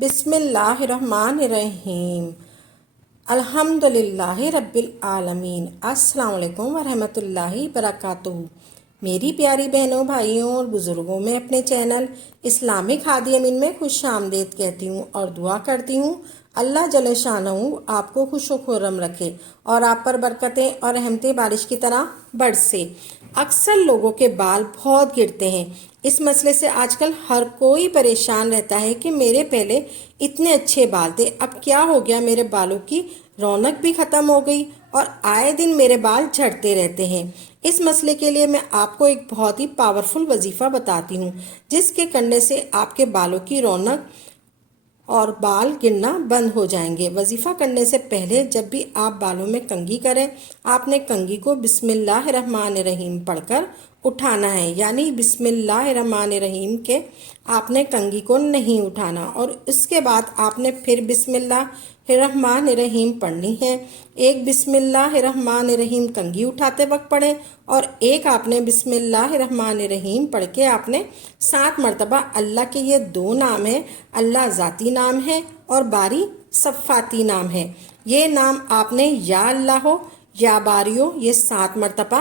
बिस्मिल्लाहिर्रहमानिर्रहीम। अल्हम्दुलिल्लाहि रब्बिल आलमीन। अस्सलाम वालेकुम वरहमतुल्लाहि बरकातुहू। मेरी प्यारी बहनों, भाइयों और बुज़ुर्गों में अपने चैनल इस्लामिक हादी अमीन में खुश आमदीद कहती हूँ और दुआ करती हूँ अल्लाह जल्ल शानहू आपको खुश व खुर्रम रखे और आप पर बरकतें और रहमतें बारिश की तरह बरसे। अक्सर लोगों के बाल बहुत गिरते हैं। इस मसले से आजकल हर कोई परेशान रहता है कि मेरे पहले इतने अच्छे बाल थे, अब क्या हो गया, मेरे बालों की रौनक भी ख़त्म हो गई और आए दिन मेरे बाल झड़ते रहते हैं। इस मसले के लिए मैं आपको एक बहुत ही पावरफुल वजीफ़ा बताती हूँ जिसके करने से आपके बालों की रौनक और बाल गिरना बंद हो जाएंगे। वजीफ़ा करने से पहले जब भी आप बालों में कंघी करें, आपने कंघी को बिस्मिल्लाहिर्रहमानिर्रहीम पढ़कर उठाना है, यानी बिस्मिल्लाहिर्रहमानिर्रहीम के आपने कंघी को नहीं उठाना और उसके बाद आपने फिर बिस्मिल्लाहिर्रहमानिर्रहीम पढ़नी है। एक बिस्मिल्लाहिर्रहमानिर्रहीम कंघी उठाते वक्त पढ़ें और एक आपने बिस्मिल्लाहिर्रहमानिर्रहीम पढ़ के आपने 7 मरतबा अल्लाह के ये 2 नाम है, अल्लाह ज़ाती नाम है और बारी सफ़ाती नाम है। ये नाम आपने या अल्लाह हो या बारियो ये 7 मरतबा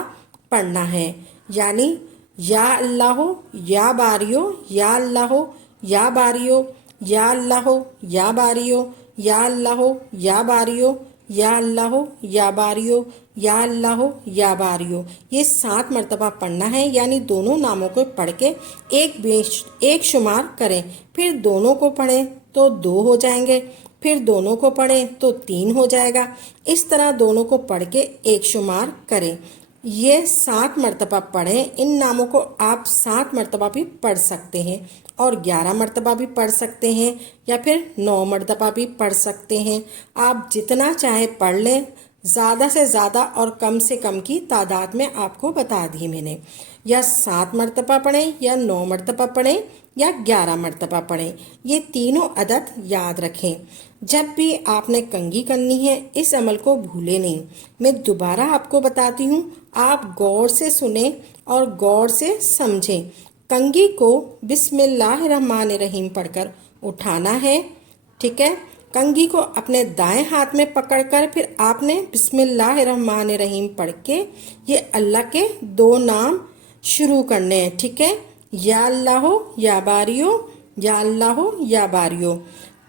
पढ़ना है, यानी या अल्लाह हो या बारियो, या अल्लाह हो या बारियो, या अल्लाह हो या बारियो, या अल्लाह हो या बारियो, या अल्लाह हो या बारियो, या अल्लाह हो या बारियो। ये 7 मरतबा पढ़ना है, यानी दोनों नामों को पढ़ के एक शुमार करें। फिर दोनों को पढ़ें तो 2 हो जाएंगे, फिर दोनों को पढ़ें तो 3 हो जाएगा। इस तरह दोनों को पढ़ के एक शुमार करें। ये 7 मरतबा पढ़ें। इन नामों को आप 7 मरतबा भी पढ़ सकते हैं और 11 मरतबा भी पढ़ सकते हैं या फिर 9 मरतबा भी पढ़ सकते हैं। आप जितना चाहे पढ़ लें, ज़्यादा से ज़्यादा और कम से कम की तादाद में आपको बता दी मैंने। या 7 मरतबा पढ़ें या 9 मरतबा पढ़ें या 11 मरतबा पढ़ें, ये तीनों अदद याद रखें। जब भी आपने कंघी करनी है इस अमल को भूले नहीं। मैं दोबारा आपको बताती हूँ, आप गौर से सुने और गौर से समझें। कंघी को बिस्मिल्लाहिर्रहमानिर्रहीम पढ़कर उठाना है, ठीक है। कंघी को अपने दाएं हाथ में पकड़कर फिर आपने बिस्मिल्लाहिर्रहमानिर्रहीम पढ़ के ये अल्लाह के 2 नाम शुरू करने हैं, ठीक है। या अल्लाह हो या बारियो, या अल्लाह हो या बारियो।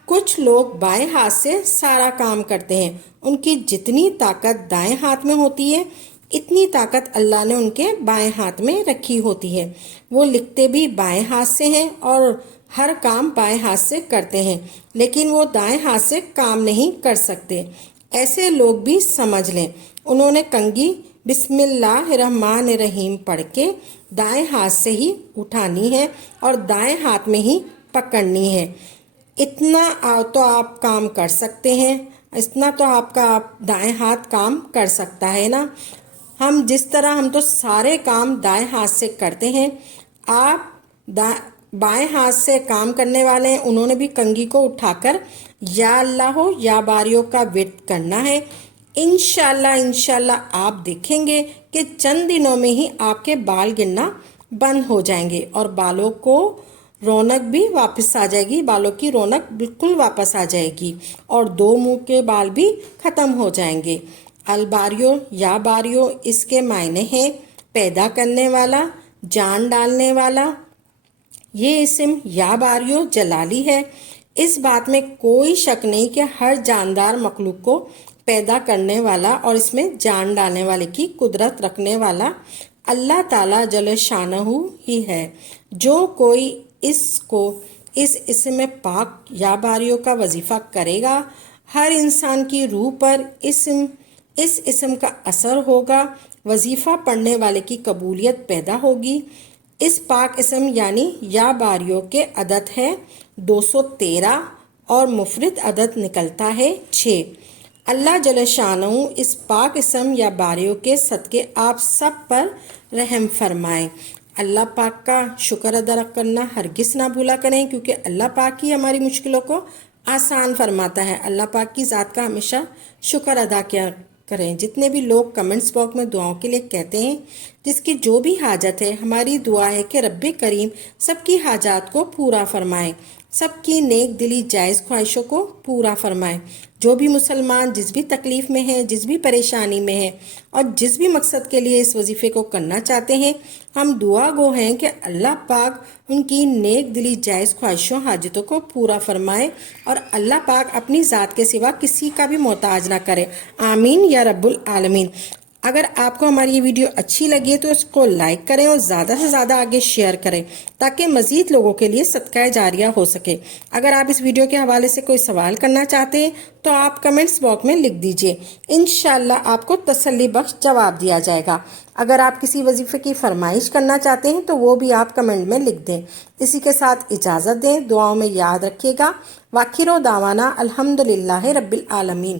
कुछ लोग बाएं हाथ से सारा काम करते हैं, उनकी जितनी ताकत दाएं हाथ में होती है इतनी ताकत अल्लाह ने उनके बाएं हाथ में रखी होती है। वो लिखते भी बाएं हाथ से हैं और हर काम बाएं हाथ से करते हैं, लेकिन वो दाएं हाथ से काम नहीं कर सकते। ऐसे लोग भी समझ लें, उन्होंने कंघी बिस्मिल्लाहिर्रहमानिर्रहीम पढ़ के दाएं हाथ से ही उठानी है और दाएं हाथ में ही पकड़नी है। इतना तो आप काम कर सकते हैं, इतना तो आपका दाएं हाथ काम कर सकता है ना। हम तो सारे काम दाएं हाथ से करते हैं। आप बाएं हाथ से काम करने वाले हैं, उन्होंने भी कंघी को उठाकर या अल्लाह हो या बारियों का विर्द करना है। इंशाल्लाह आप देखेंगे कि चंद दिनों में ही आपके बाल गिरना बंद हो जाएंगे और बालों को रौनक भी वापस आ जाएगी, बालों की रौनक बिल्कुल वापस आ जाएगी और 2 मुंह के बाल भी ख़त्म हो जाएंगे। अलबारियो या बारियो इसके मायने हैं पैदा करने वाला, जान डालने वाला। ये इस्म या बारियो जलाली है। इस बात में कोई शक नहीं कि हर जानदार मखलूक को पैदा करने वाला और इसमें जान डालने वाले की कुदरत रखने वाला अल्लाह ताला जल्ल शानहू ही है। जो कोई इस इस्म पाक या बारियों का वजीफ़ा करेगा, हर इंसान की रूह पर इस इस्म का असर होगा, वजीफ़ा पढ़ने वाले की कबूलियत पैदा होगी। इस पाक इस्म यानी या बारियों के अदद है 213 और मुफरद अदद निकलता है 6। अल्लाह जल्ल शानहू इस पाक इस्म या बारियों के सदके आप सब पर रहम फरमाए। अल्लाह पाक का शुक्र अदा करना हरगिज़ ना भूला करें, क्योंकि अल्लाह पाक ही हमारी मुश्किलों को आसान फरमाता है। अल्लाह पाक की ज़ात का हमेशा शुक्र अदा किया करें। जितने भी लोग कमेंट्स बॉक्स में दुआओं के लिए कहते हैं, जिसकी जो भी हाजत है, हमारी दुआ है कि रब्बे करीम सबकी हाजात को पूरा फरमाए سب کی نیک دلی جائز خواہشوں کو پورا فرمائے۔ جو بھی مسلمان جس بھی تکلیف میں ہے، جس بھی پریشانی میں ہے اور جس بھی مقصد کے لیے اس وظیفے کو کرنا چاہتے ہیں، ہم دعا گو ہیں کہ اللہ پاک ان کی نیک دلی جائز خواہشوں حاجتوں کو پورا فرمائے اور اللہ پاک اپنی ذات کے سوا کسی کا بھی محتاج نہ کرے۔ آمین یا رب العالمین۔ اگر آپ کو ہماری یہ ویڈیو اچھی لگی ہے تو اس کو لائک کریں اور زیادہ سے زیادہ آگے شیئر کریں تاکہ مزید لوگوں کے لیے صدقہ جاریہ ہو سکے۔ اگر آپ اس ویڈیو کے حوالے سے کوئی سوال کرنا چاہتے ہیں تو آپ کمنٹس باکس میں لکھ دیجئے، انشاءاللہ آپ کو تسلی بخش جواب دیا جائے گا۔ اگر آپ کسی وظیفے کی فرمائش کرنا چاہتے ہیں تو وہ بھی آپ کمنٹ میں لکھ دیں۔ اسی کے ساتھ اجازت دیں، دعاؤں میں یاد رکھیے گا۔ وآخر دعوانا الحمدللہ رب العالمین۔